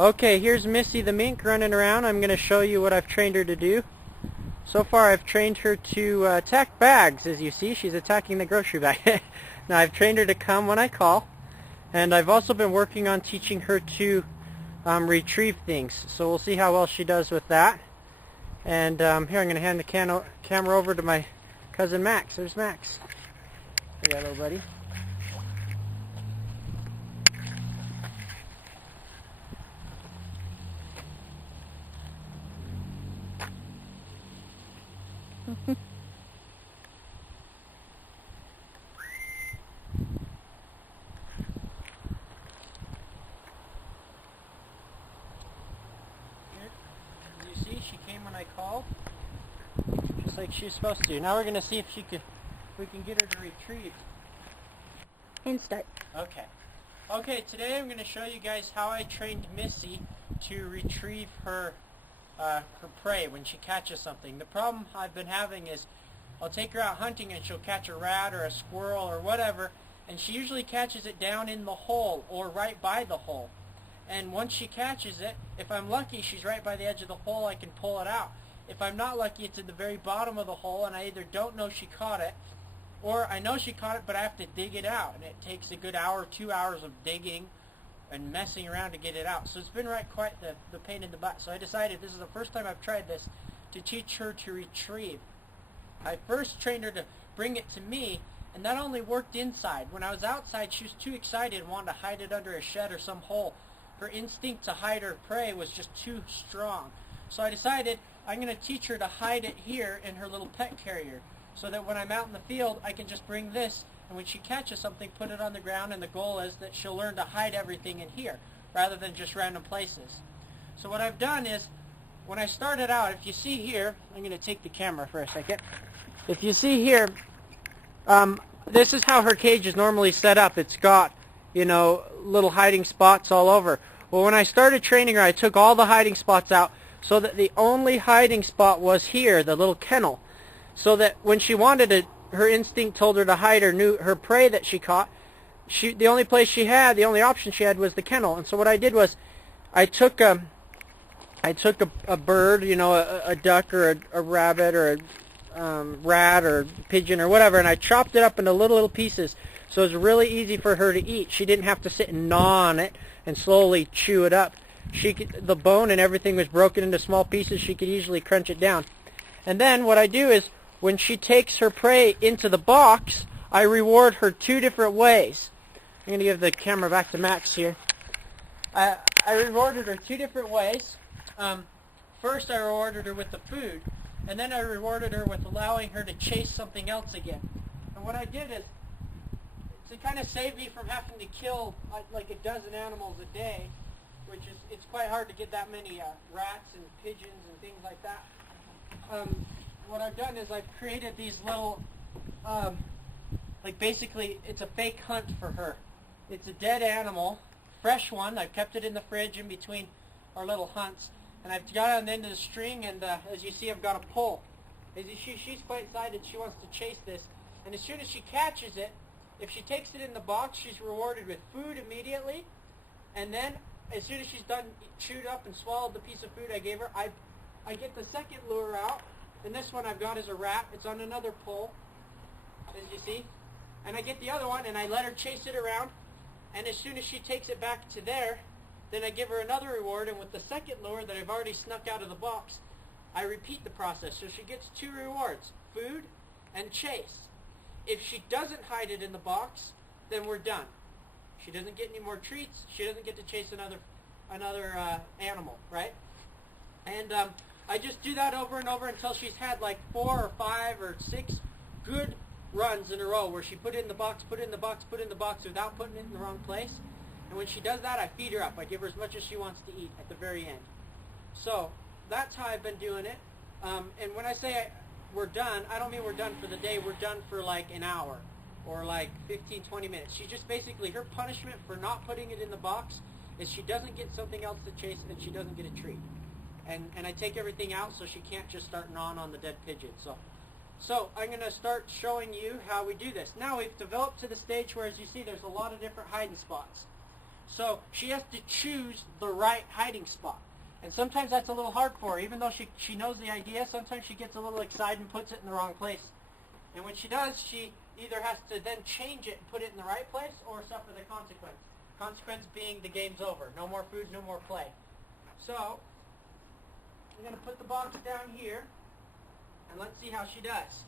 Okay, here's Missy the mink running around. I'm going to show you what I've trained her to do. So far I've trained her to attack bags. As you see, she's attacking the grocery bag. Now I've trained her to come when I call, and I've also been working on teaching her to retrieve things. So we'll see how well she does with that. And here I'm going to hand the camera over to my cousin Max. There's Max. Hey, little buddy. As you see, she came when I called, just like she was supposed to. Now we're going to see if we can get her to retrieve. And start. Okay. Okay, today I'm going to show you guys how I trained Missy to retrieve her prey when she catches something. The problem I've been having is I'll take her out hunting and she'll catch a rat or a squirrel or whatever, and she usually catches it down in the hole or right by the hole. And once she catches it, if I'm lucky, she's right by the edge of the hole, I can pull it out. If I'm not lucky, it's at the very bottom of the hole, and I either don't know she caught it, or I know she caught it, but I have to dig it out. And it takes a good hour, 2 hours of digging and messing around to get it out. So it's been quite the pain in the butt. So I decided this is the first time I've tried this to teach her to retrieve. I first trained her to bring it to me, and that only worked inside. When I was outside, she was too excited and wanted to hide it under a shed or some hole. Her instinct to hide her prey was just too strong. So I decided I'm going to teach her to hide it here in her little pet carrier, so that when I'm out in the field, I can just bring this, and when she catches something, put it on the ground, and the goal is that she'll learn to hide everything in here, rather than just random places. So what I've done is, when I started out, if you see here, I'm going to take the camera for a second. If you see here, this is how her cage is normally set up. It's got, you know, little hiding spots all over. Well, when I started training her, I took all the hiding spots out so that the only hiding spot was here, the little kennel. So that when she wanted it, her instinct told her to hide her prey that she caught. The only place she had, the only option she had was the kennel. And so what I did was, I took a bird, you know, a duck or a rabbit or a rat or pigeon or whatever, and I chopped it up into little pieces, so it was really easy for her to eat. She didn't have to sit and gnaw on it and slowly chew it up. The bone and everything was broken into small pieces. She could easily crunch it down. And then what I do is, when she takes her prey into the box, I reward her 2 different ways. I'm going to give the camera back to Max here. I rewarded her 2 different ways. First, I rewarded her with the food, and then I rewarded her with allowing her to chase something else again. And what I did is, to kind of save me from having to kill like a dozen animals a day, which is, it's quite hard to get that many rats and pigeons and things like that. What I've done is I've created these little, like basically it's a fake hunt for her. It's a dead animal, fresh one. I've kept it in the fridge in between our little hunts. And I've got it on the end of the string, and as you see, I've got a pull. As you see, she's quite excited. She wants to chase this. And as soon as she catches it, if she takes it in the box, she's rewarded with food immediately. And then, as soon as she's done, chewed up and swallowed the piece of food I gave her, I get the second lure out. And this one I've got is a rat. It's on another pole, as you see. And I get the other one, and I let her chase it around. And as soon as she takes it back to there, then I give her another reward, and with the second lure that I've already snuck out of the box, I repeat the process. So she gets 2 rewards, food and chase. If she doesn't hide it in the box, then we're done. She doesn't get any more treats. She doesn't get to chase another animal, right? And I just do that over and over until she's had like 4 or 5 or 6 good runs in a row where she put it in the box, put it in the box, put it in the box without putting it in the wrong place. And when she does that, I feed her up. I give her as much as she wants to eat at the very end. So that's how I've been doing it. And when I say we're done, I don't mean we're done for the day. We're done for like an hour or like 15, 20 minutes. She just basically, her punishment for not putting it in the box is she doesn't get something else to chase, and she doesn't get a treat. And I take everything out so she can't just start gnawing on the dead pigeon. So I'm going to start showing you how we do this. Now we've developed to the stage where, as you see, there's a lot of different hiding spots. So she has to choose the right hiding spot. And sometimes that's a little hard for her. Even though she knows the idea, sometimes she gets a little excited and puts it in the wrong place. And when she does, she either has to then change it and put it in the right place or suffer the consequence. Consequence being the game's over. No more food, no more play. So, I'm going to put the box down here, and let's see how she does.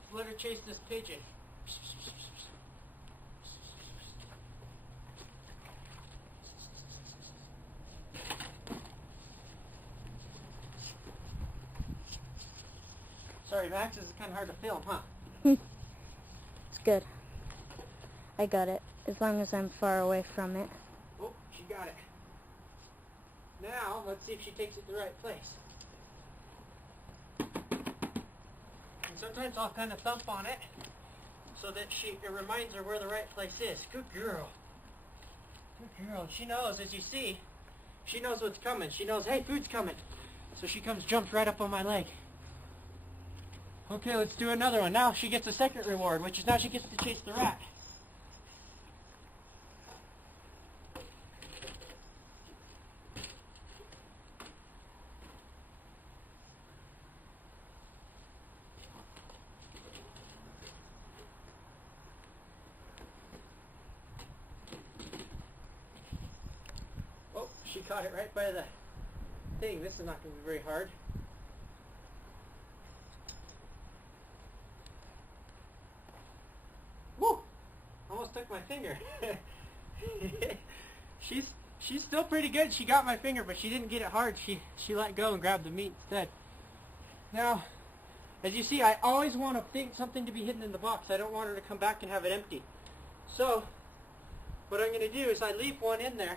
Let's let her chase this pigeon. Sorry, Max, this is kind of hard to film, huh? It's good. I got it, as long as I'm far away from it. Oh, she got it. Now, let's see if she takes it to the right place. And sometimes I'll kind of thump on it so that it reminds her where the right place is. Good girl. Good girl. She knows, as you see, she knows what's coming. She knows, hey, food's coming. So she jumps right up on my leg. Okay, let's do another one. Now she gets a second reward, which is now she gets to chase the rat. Oh, she caught it right by the thing. This is not going to be very hard. Almost took my finger. She's still pretty good. She got my finger, but she didn't get it hard. She let go and grabbed the meat instead. Now, as you see, I always want to think something to be hidden in the box. I don't want her to come back and have it empty. So, what I'm going to do is I leave one in there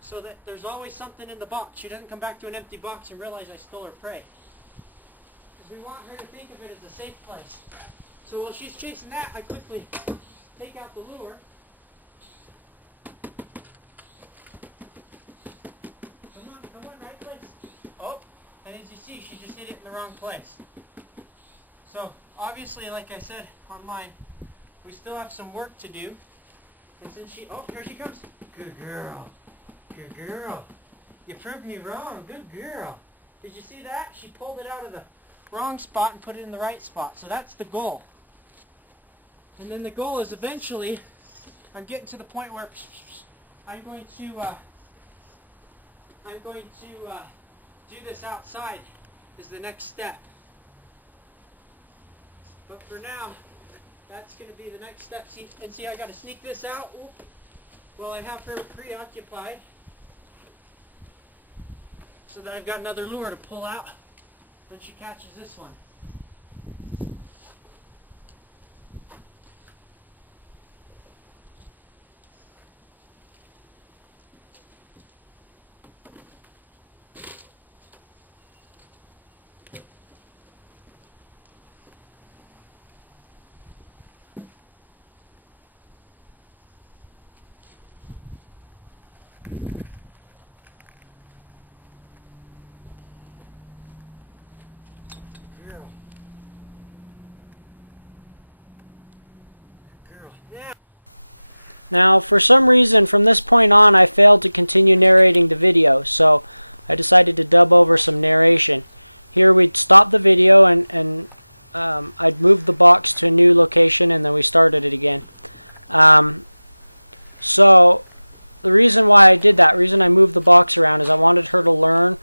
so that there's always something in the box. She doesn't come back to an empty box and realize I stole her prey. Because we want her to think of it as a safe place. So while she's chasing that, I quickly take out the lure. Come on, right place. Oh, and as you see, she just hit it in the wrong place. So, obviously, like I said online, we still have some work to do. And since oh, here she comes. Good girl. Good girl. You proved me wrong. Good girl. Did you see that? She pulled it out of the wrong spot and put it in the right spot. So that's the goal. And then the goal is eventually, I'm getting to the point where I'm going to do this outside is the next step. But for now, that's going to be the next step. See, I got to sneak this out. Oop. Well, I have her preoccupied so that I've got another lure to pull out when she catches this one. Now, for some reason, from this point on, I failed to continue narrating the video, so I decided to dub over some narration. Here we'd stop the video and I'd move the box to a new location and then we started it again. So the reason why I did that, reason I moved the box around, is I wanted her to learn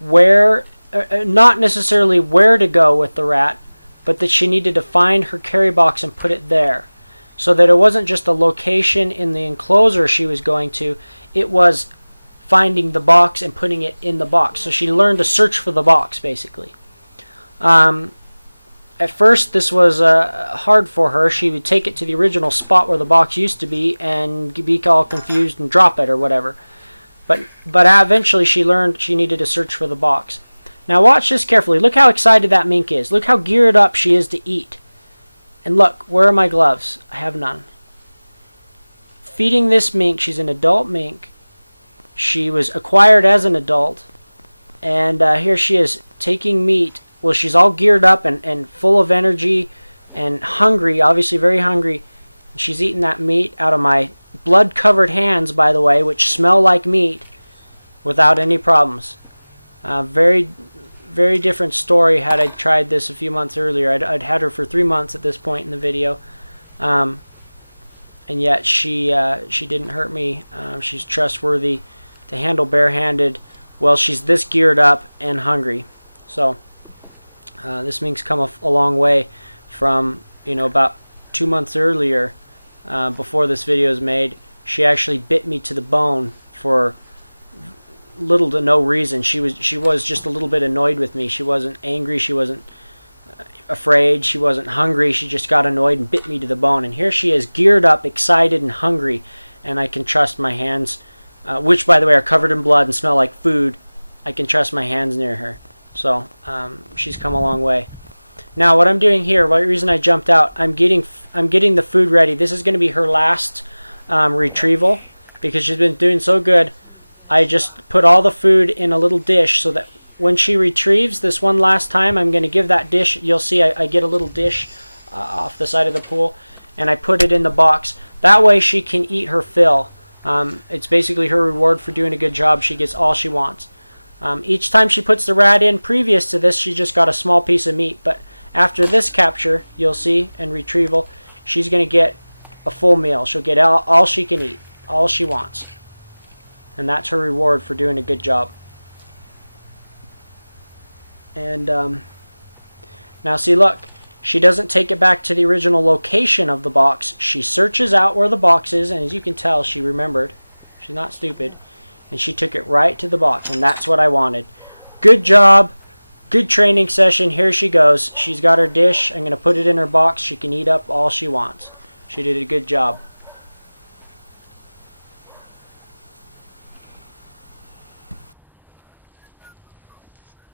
where, not necessarily where to go with the rat, but that she needed to find her carry box and put it there. So that it wasn't just a location in the enclosure she was going to, it was finding the box and putting it in the box. So she learned to search for the box, basically. At first, this was hard for her. She would take it to the original spot where the box used to be and be all confused and drop it or whatever. But eventually she learned she needed to search for the box. Now watch this carefully. Look how excited that mink is. Look how geared up she is to eat. And look, where are my gloves? I have none. Feeding this mink, she's an adult mink. She was acquired as an adult. And here she is taking meat. Well, she's all geared up and full of energy and hungry, obviously very hungry. And she's eating that meat out of my blood-covered hands, by the way, which smell like meat, without any problems. Very, very different story had I tried this a few months earlier. I'd had her for 3 months at this point in the video, and yet she didn't hurt me. She's trustworthy to handle barehanded. Well, she's this geared up and hungry. So this mink's come a long way from, about 2 months earlier, before this video is made. She actually bit me to the bone for little to no reason. She was just a little bit annoyed with me. She wasn't angry. She wasn't afraid. She wasn't hungry. She just got annoyed and bit me to the bone. And here she is, geared up, excited, and hungry. And I can trust my hands, which, by the way, are covered in blood and smell like food. I can trust my hands near her. So she's come a long way. Now, what I'm doing here, the reason I jumped out, I'm getting the food ready. This is going to be her last retrieval because she's been doing so good. I just put all the food in a little dish so that when she retrieves this one last time, I'm going to give that dish. You'll see I get a little dish off the side of the pool, and I put it in the box. That way she can eat her fill. It's basically her reward for doing a good job. She gets all she wants. Each time she puts the rat in, previous to this, she just got a small piece of meat. But after this capture, you'll see, and retrieval, she's going to get a full meal. She'll get all she can eat, all she wants. And that's her reward for doing a good job. And now see, look, she doesn't take it back to the original location of the box. She searches out where the box is, and as you can tell, she remembered. She's not stupid. And she took it right to the box, and that's what I wanted. Good job. Good training session. Here she goes. She's got her dish. I'm going to put it in her box. She can eat up all she wants. She did a good job.